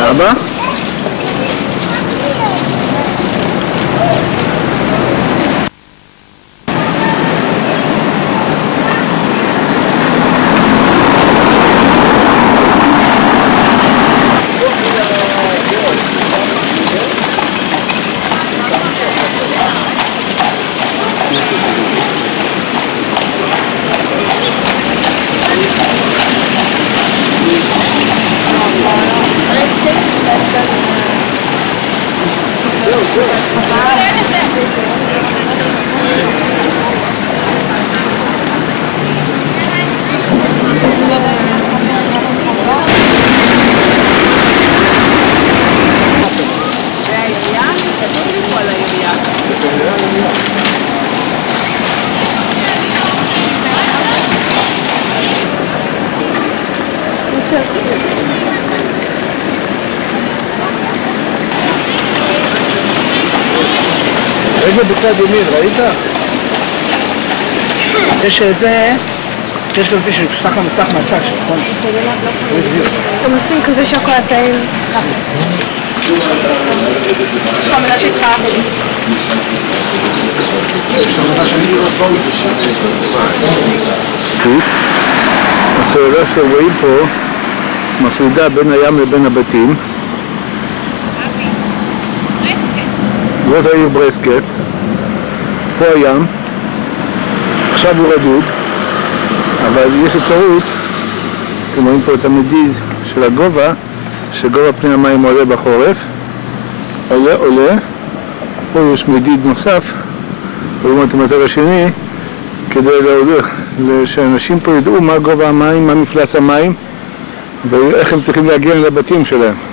לאבא. איזה בצד ימין, ראית? יש איזה... יש כזה שנפסח למסך מהצד של סון. הם עושים כזה שהכל הטעים. יש חמלה שלך. הסוללה שרואים פה מפרידה בין הים לבין הבתים. זאת העיר ברסקט, פה הים, עכשיו הוא רדוד, אבל יש אפשרות, אתם רואים פה את המדיד של הגובה, שגובה פני המים עולה בחורף, עולה, פה יש מדיד נוסף, לעומת המטר השני, כדי שאנשים פה ידעו מה גובה המים, מה מפלס המים, ואיך הם צריכים להגיע לבתים שלהם.